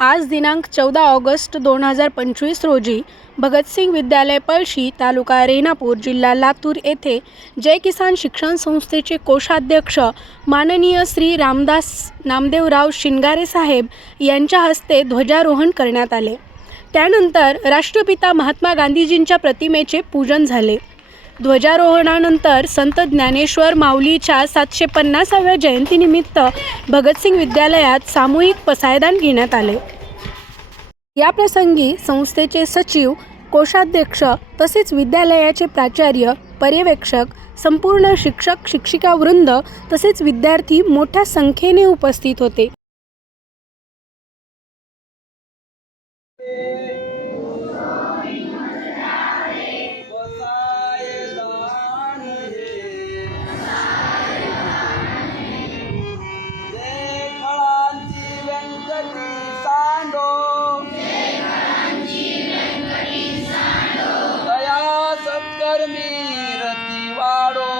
आज दिनांक चौदा ऑगस्ट दोन हजार पंचवीस रोजी भगतसिंग विद्यालय पळशी तालुका रेणापूर जिल्हा लातूर येथे जय किसान शिक्षण संस्थेचे कोषाध्यक्ष माननीय श्री रामदास नामदेवराव शिंगारे साहेब यांच्या हस्ते ध्वजारोहण करण्यात आले. त्यानंतर राष्ट्रपिता महात्मा गांधीजींच्या प्रतिमेचे पूजन झाले. ध्वजारोहणानंतर संत ज्ञानेश्वर माऊलीच्या सातशे पन्नासाव्या जयंतीनिमित्त भगतसिंग विद्यालयात सामूहिक पसायदान घेण्यात आले. या प्रसंगी संस्थेचे सचिव कोषाध्यक्ष तसेच विद्यालयाचे प्राचार्य पर्यवेक्षक संपूर्ण शिक्षक शिक्षिका वृंद तसेच विद्यार्थी मोठ्या संख्येने उपस्थित होते. મેરતી વાળો